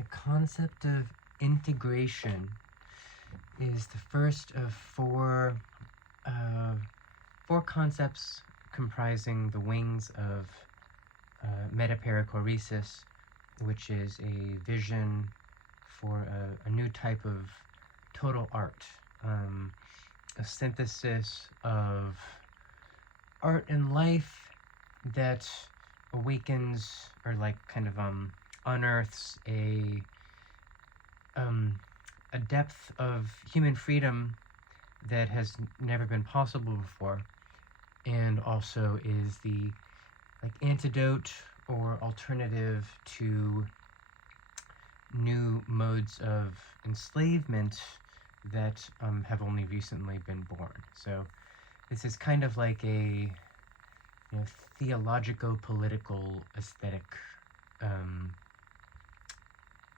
my concept of integration is the first of four concepts comprising the wings of metaperichoresis, which is a vision for a new type of total art, a synthesis of art and life that awakens or like kind of unearths a depth of human freedom that has never been possible before, and also is the like antidote or alternative to new modes of enslavement that have only recently been born. So this is kind of like a theological, aesthetic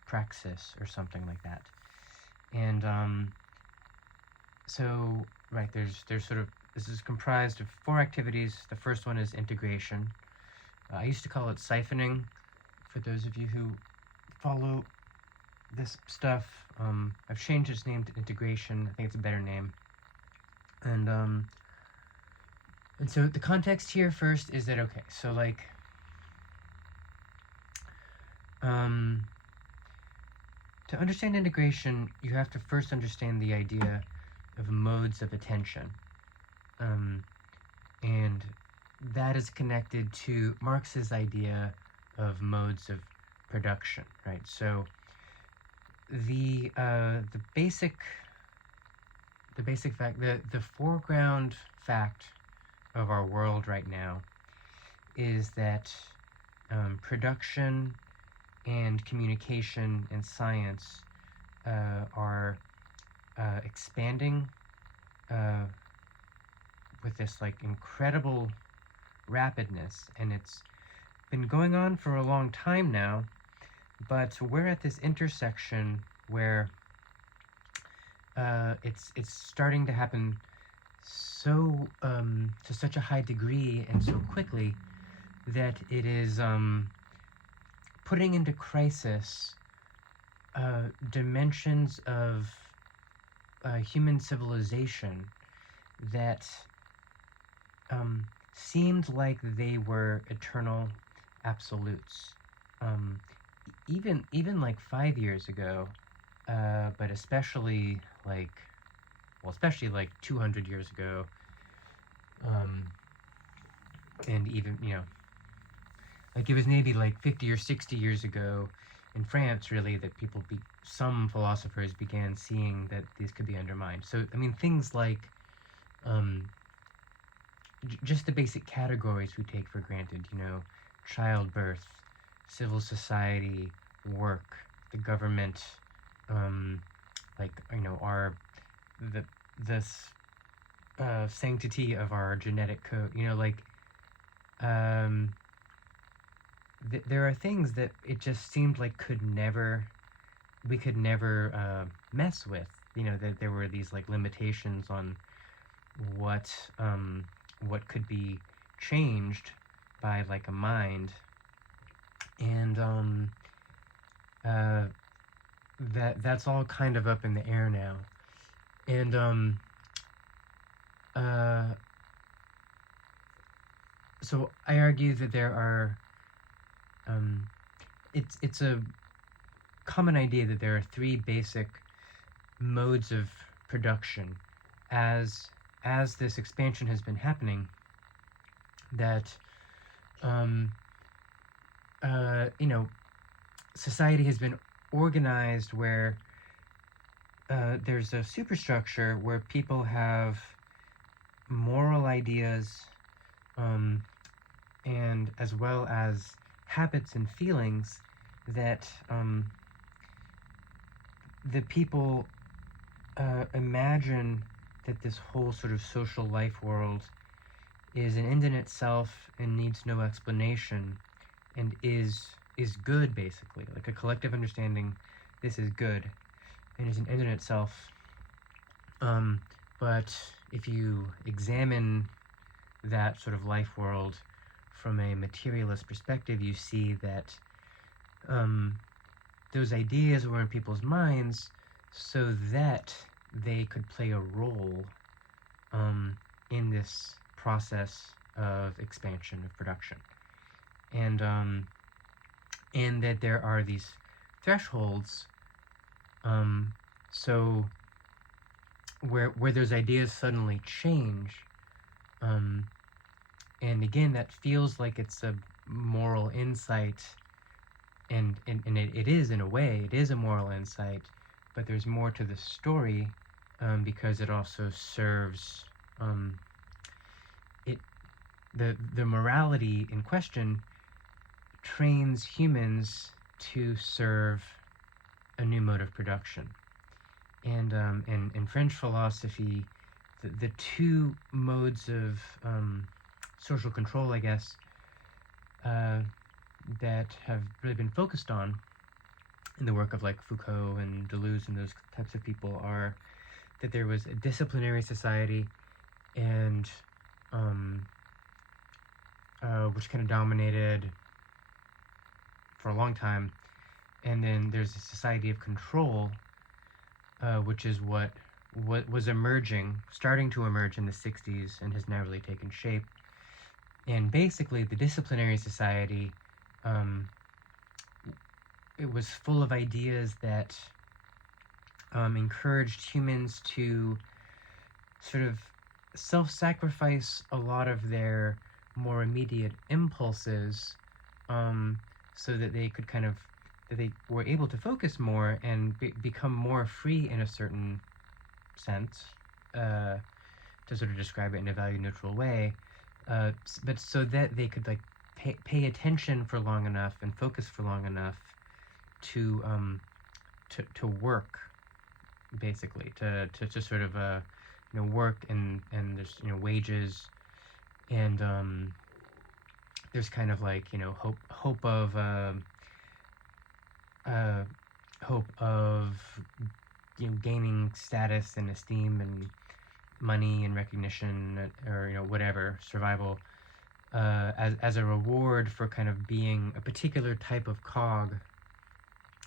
praxis or something like that. And so right, there's sort of, this is comprised of four activities. The first one is integration. I used to call it siphoning, for those of you who follow this stuff. I've changed its name to integration. I think it's a better name. And so the context here first is that, okay, so like, to understand integration, you have to first understand the idea of modes of attention. And that is connected to Marx's idea of modes of production, right? So the basic fact, the foreground fact of our world right now is that production and communication and science are expanding with this like incredible rapidness, and it's been going on for a long time now, but we're at this intersection where it's starting to happen so to such a high degree and so quickly that it is putting into crisis dimensions of human civilization that seemed like they were eternal absolutes. Even like 5 years ago, but especially like 200 years ago, and even, like it was maybe like 50 or 60 years ago in France, really, that some philosophers began seeing that these could be undermined. So, I mean, things like just the basic categories we take for granted, childbirth, civil society, work, the government, the sanctity of our genetic code, there are things that it just seemed like we could never mess with, that there were these like limitations on what could be changed by like a mind, and that's all kind of up in the air now. And so I argue that there are it's a common idea that there are three basic modes of production as this expansion has been happening, that society has been organized where there's a superstructure where people have moral ideas, and as well as habits and feelings that the people imagine that this whole sort of social life world is an end in itself and needs no explanation, and is good, basically, like a collective understanding. This is good and is an end in itself. But if you examine that sort of life world from a materialist perspective, you see that those ideas were in people's minds so that they could play a role in this process of expansion of production, and that there are these thresholds, so where those ideas suddenly change, and again that feels like it's a moral insight, and it is, in a way it is a moral insight, but there's more to the story, because it also serves it the morality in question trains humans to serve a new mode of production. And in French philosophy, the two modes of social control, I guess, that have really been focused on in the work of like Foucault and Deleuze and those types of people are that there was a disciplinary society, and which kind of dominated for a long time, and then there's a society of control, which is what was starting to emerge in the 60s and has now really taken shape. And basically the disciplinary society, it was full of ideas that encouraged humans to sort of self-sacrifice a lot of their more immediate impulses, so that they could that they were able to focus more and become more free in a certain sense, to sort of describe it in a value neutral way, but so that they could like pay attention for long enough and focus for long enough to work, basically to sort of work, and there's wages, and there's kind of like hope of gaining status and esteem and money and recognition, or whatever, survival, as a reward for kind of being a particular type of cog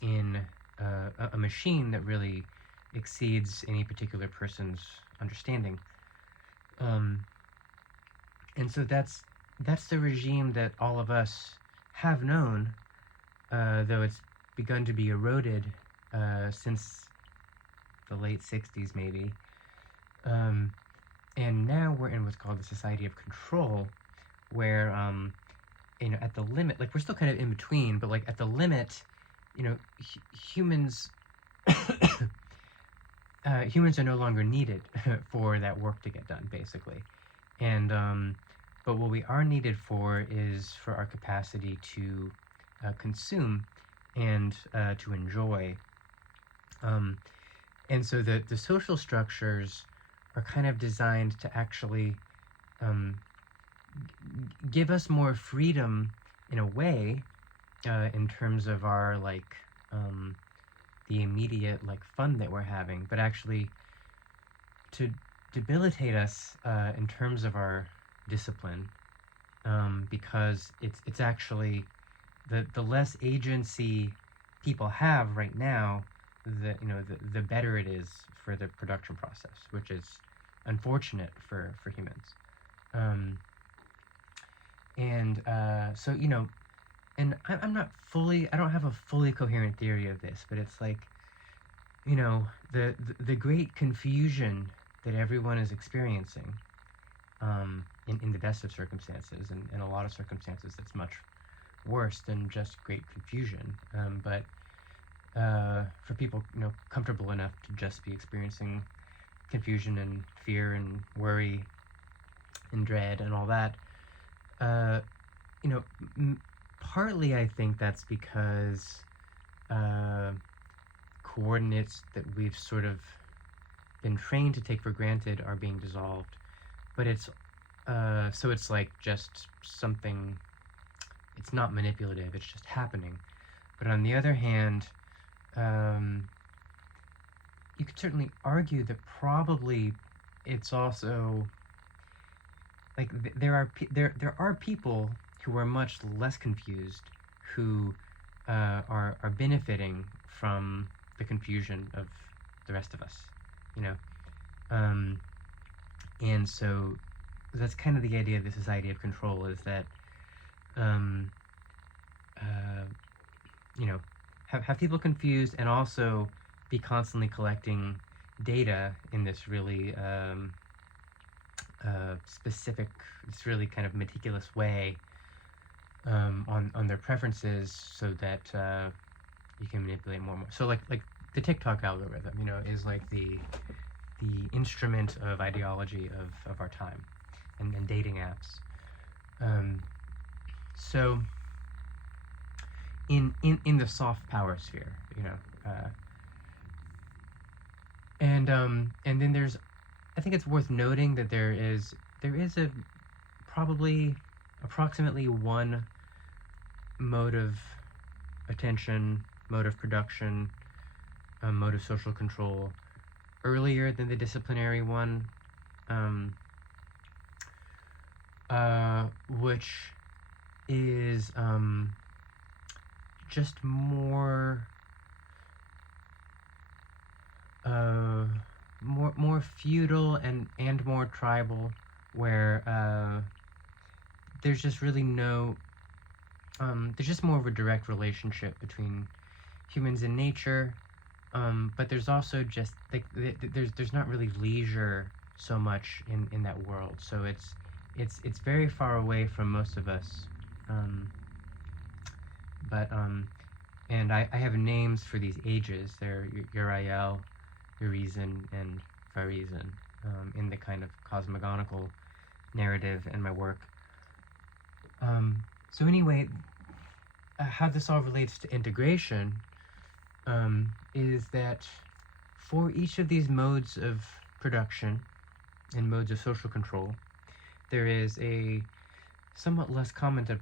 in a machine that really exceeds any particular person's understanding. And so that's the regime that all of us have known, though it's begun to be eroded since the late 60s maybe. And now we're in what's called the society of control, where at the limit, like we're still kind of in between, but like at the limit, humans humans are no longer needed for that work to get done, basically. And but what we are needed for is for our capacity to consume and to enjoy. And so the social structures are kind of designed to actually give us more freedom in a way, in terms of our the immediate fun that we're having, but actually to debilitate us in terms of our discipline, because it's actually the less agency people have right now, the better it is for the production process, which is unfortunate for humans. So and I'm not fully, I don't have a fully coherent theory of this, but it's like, the great confusion that everyone is experiencing, in the best of circumstances, and in a lot of circumstances that's much worse than just great confusion. But for people, comfortable enough to just be experiencing confusion and fear and worry and dread and all that, partly I think that's because coordinates that we've sort of been trained to take for granted are being dissolved. But it's so it's like just something, it's not manipulative, it's just happening. But on the other hand, you could certainly argue that probably it's also like there are people who are much less confused, who are benefiting from the confusion of the rest of us, you know. And so that's kind of the idea of the society of control, is that um, you know, have people confused, and also be constantly collecting data in this really specific, this really kind of meticulous way on their preferences, so that you can manipulate more and more. So like the TikTok algorithm, you know, is like the instrument of ideology of our time, and dating apps. So in the soft power sphere, you know, and then there's, I think it's worth noting that there is a probably approximately one mode of attention, mode of production, mode of social control earlier than the disciplinary one, which is just more more feudal and more tribal, where there's just really no there's just more of a direct relationship between humans and nature, but there's also just like there's not really leisure so much in that world, so it's very far away from most of us, but and I have names for these ages. They're Uriel, Urizen, and Farizen, in the kind of cosmogonical narrative in my work. So anyway, how this all relates to integration is that for each of these modes of production and modes of social control, there is a somewhat less commented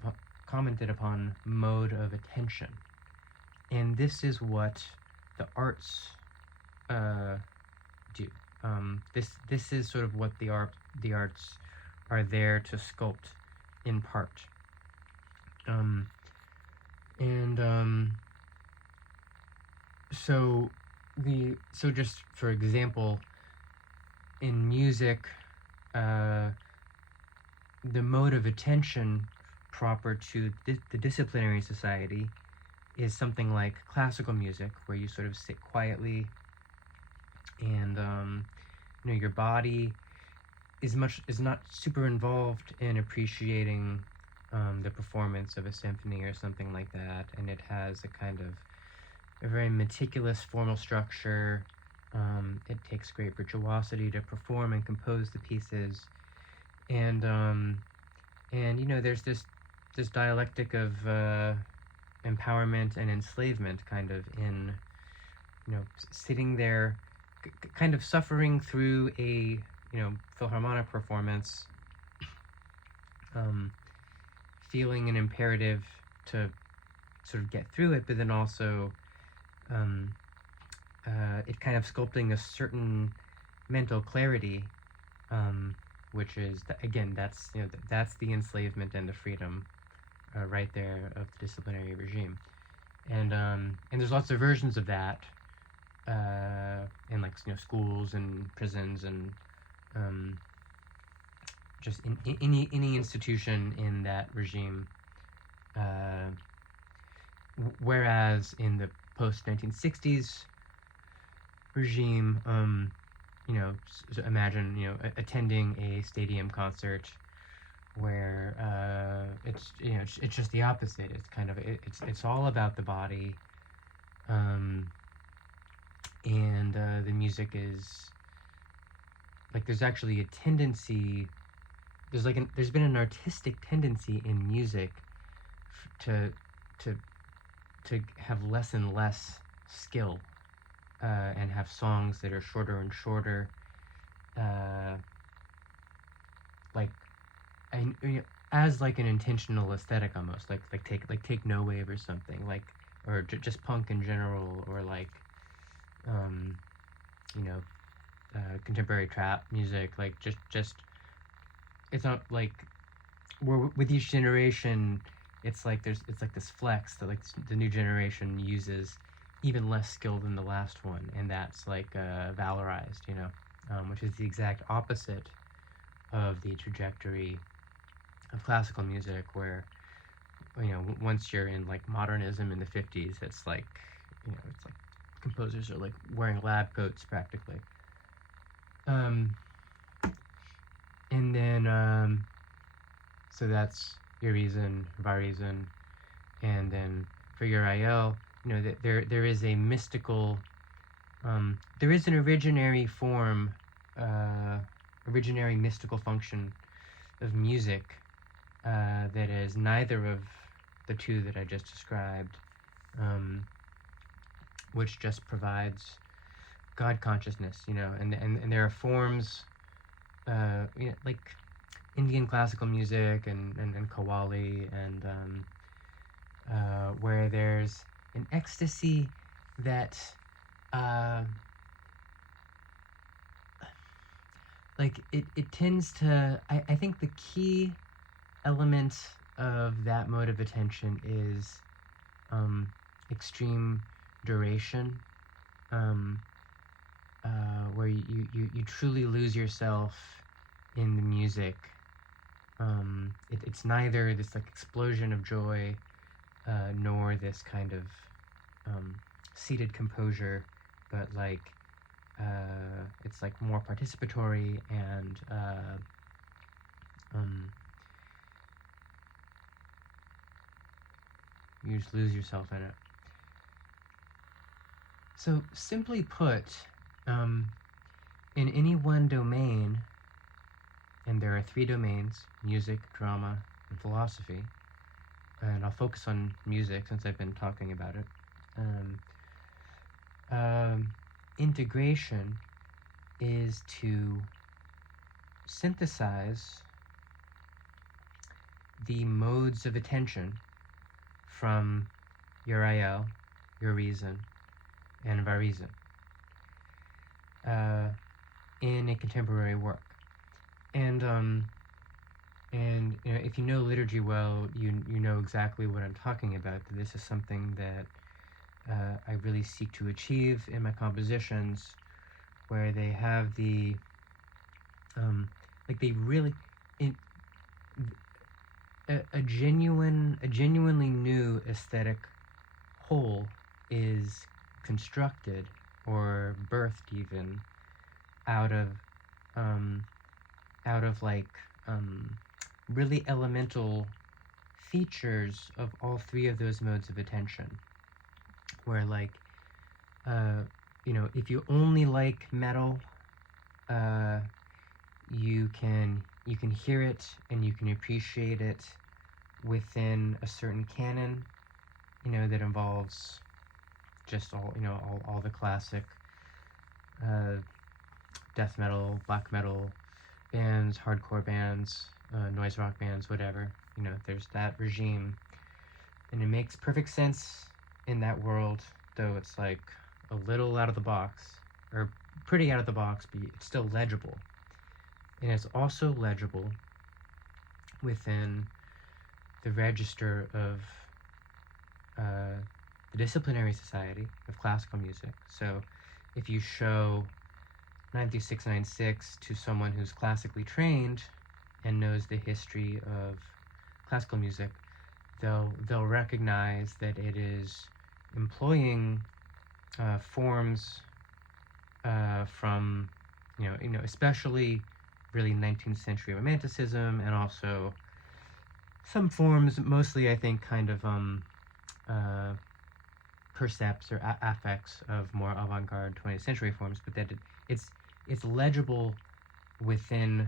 upon mode of attention. And this is what the arts do. This is sort of what the arts are there to sculpt, in part. So just for example, in music, the mode of attention proper to the disciplinary society is something like classical music, where you sort of sit quietly, and you know, your body is not super involved in appreciating the performance of a symphony or something like that, and it has a kind of a very meticulous formal structure. It takes great virtuosity to perform and compose the pieces, and you know, there's this dialectic of empowerment and enslavement, kind of, in, you know, sitting there, kind of suffering through a, you know, philharmonic performance, feeling an imperative to sort of get through it, but then also it kind of sculpting a certain mental clarity, which is, again, that's, you know, that's the enslavement and the freedom right there of the disciplinary regime. And there's lots of versions of that in, like, you know, schools and prisons, and just in any institution in that regime. Whereas in the post-1960s regime, you know, so imagine, you know, attending a stadium concert where it's, you know, it's just the opposite. It's kind of, it's all about the body, and the music is like, there's actually a tendency, there's been an artistic tendency in music to have less and less skill, and have songs that are shorter and shorter, like, as like an intentional aesthetic, almost like take No Wave or something, like, or just punk in general, or like you know, contemporary trap music, like just it's not like, we're, with each generation, it's like this flex that like the new generation uses even less skill than the last one, and that's like valorized, which is the exact opposite of the trajectory of classical music, where once you're in like modernism in the 50s, it's like it's like composers are like wearing lab coats practically. And then so that's your reason, reason, and then for your IL, that there is a mystical, there is an originary form, originary mystical function of music that is neither of the two that I just described, which just provides God consciousness, and there are forms, like Indian classical music and Qawwali and where there's an ecstasy that like it tends to, I think the key element of that mode of attention is extreme duration, where you truly lose yourself in the music. It's neither this like explosion of joy nor this kind of seated composure, but like it's like more participatory and you just lose yourself in it. So simply put, in any one domain, and there are 3 domains: music, drama, and philosophy, and I'll focus on music since I've been talking about it. Integration is to synthesize the modes of attention from Uriel, your reason, and Varizen in a contemporary work. And if you know liturgy well, you know exactly what I'm talking about. This is something that I really seek to achieve in my compositions, where they have the like they really a genuinely new aesthetic whole is constructed or birthed even out of like really elemental features of all 3 of those modes of attention, where like if you only like metal, you can hear it and you can appreciate it within a certain canon, that involves just all the classic death metal, black metal bands, hardcore bands, noise rock bands, whatever. There's that regime, and it makes perfect sense in that world, though it's like a little out of the box, or pretty out of the box, but it's still legible. And it's also legible within the register of the Disciplinary Society of Classical Music. So if you show 93696 to someone who's classically trained and knows the history of classical music, they'll recognize that it is employing forms from especially really 19th century Romanticism, and also some forms, mostly I think kind of percepts or affects of more avant-garde 20th century forms, but that it's legible within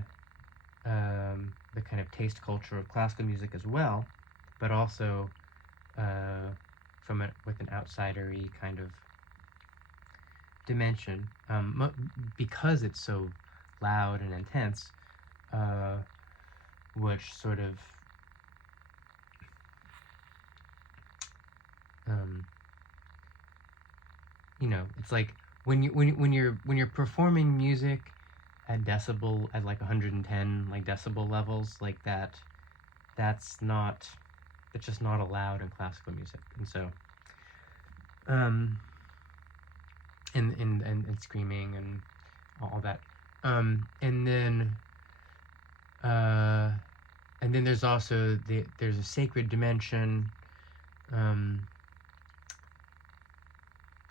the kind of taste culture of classical music as well, but also with an outsidery kind of dimension, because it's so loud and intense, which sort of it's like when you're performing music at like 110 like decibel levels, like that's not that's just not allowed in classical music. And so, and screaming and all that. And then there's also there's a sacred dimension,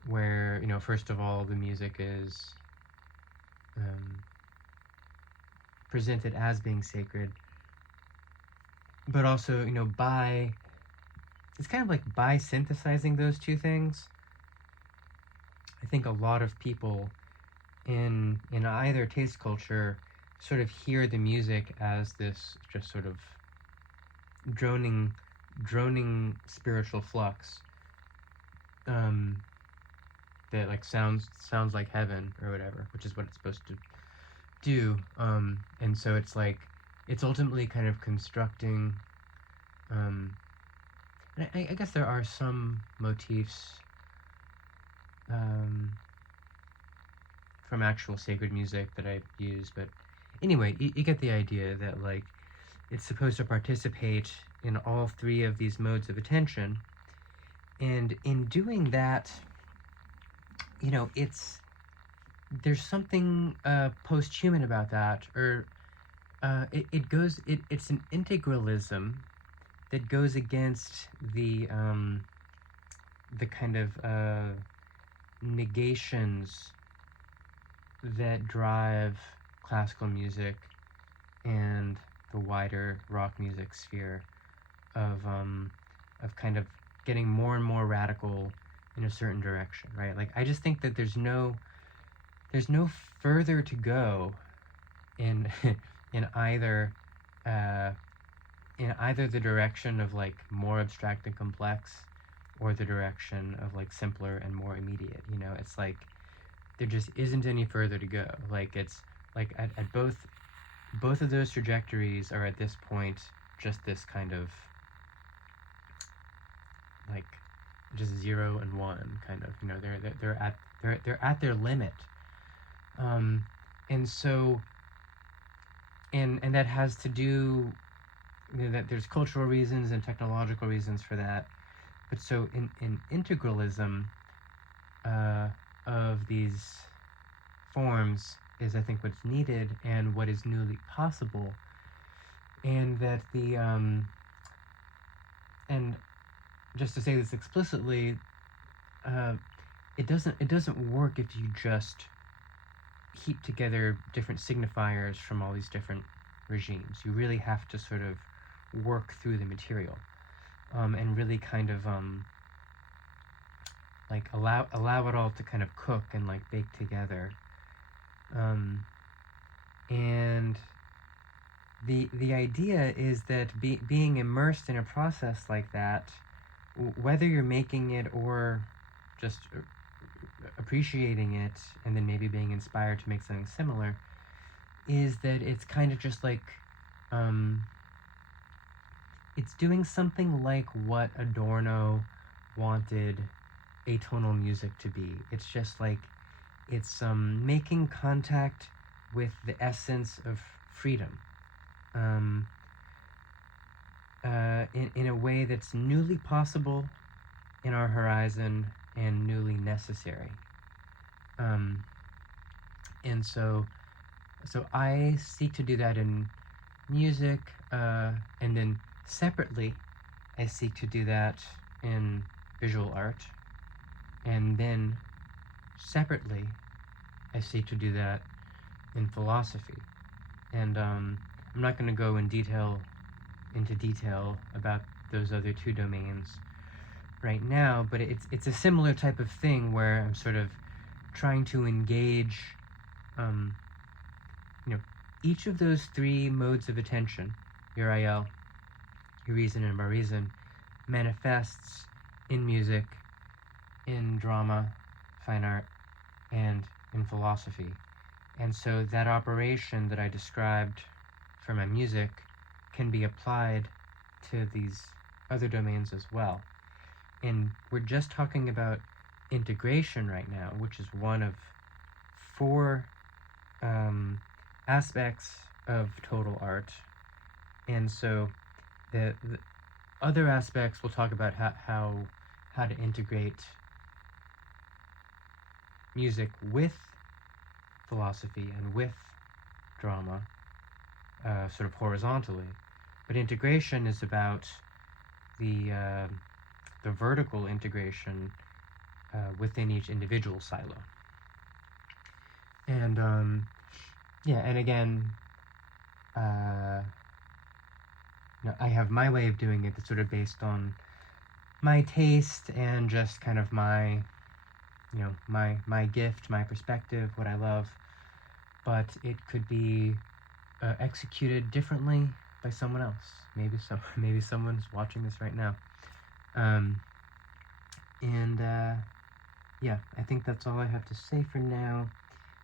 where, first of all, the music is presented as being sacred, but also, it's kind of like by synthesizing those two things, I think a lot of people in either taste culture sort of hear the music as this just sort of droning spiritual flux, that like sounds like heaven or whatever, which is what it's supposed to do. And so it's like it's ultimately kind of constructing, and I guess there are some motifs from actual sacred music that I use, but anyway, you get the idea that like it's supposed to participate in all three of these modes of attention, and in doing that, there's something post-human about that, or it's an integralism that goes against the kind of negations that drive classical music and the wider rock music sphere of kind of getting more and more radical in a certain direction, right? Like, I just think that there's no further to go in in either the direction of like more abstract and complex, or the direction of like simpler and more immediate. It's like there just isn't any further to go. Like, it's like at both of those trajectories are at this point just this kind of like just 0 and 1 kind of, they're at their limit, and so and that has to do, that there's cultural reasons and technological reasons for that. But so in integralism of these forms is, I think, what's needed and what is newly possible, and that and just to say this explicitly, it doesn't work if you just heap together different signifiers from all these different regimes. You really have to sort of work through the material, and really kind of like allow it all to kind of cook and like bake together, and the idea is that being immersed in a process like that, whether you're making it or just appreciating it and then maybe being inspired to make something similar, is that it's kind of just like it's doing something like what Adorno wanted atonal music to be. It's just like it's making contact with the essence of freedom, in a way that's newly possible in our horizon and newly necessary. And so I seek to do that in music, and then separately I seek to do that in visual art, and then separately I seek to do that in philosophy. And I'm not going to go into detail about those other two domains right now, but it's a similar type of thing where I'm sort of trying to engage each of those three modes of attention, Uriel, Urizen, and Barizen, manifests in music, in drama, fine art, and in philosophy. And so that operation that I described for my music can be applied to these other domains as well. And we're just talking about integration right now, which is one of 4 aspects of total art. And so other aspects, we'll talk about how to integrate music with philosophy and with drama, sort of horizontally. But integration is about the vertical integration within each individual silo. And yeah, and again, I have my way of doing it that's sort of based on my taste and just kind of my, my gift, my perspective, what I love. But it could be executed differently by someone else. Maybe someone's watching this right now. Yeah, I think that's all I have to say for now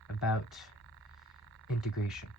about integration.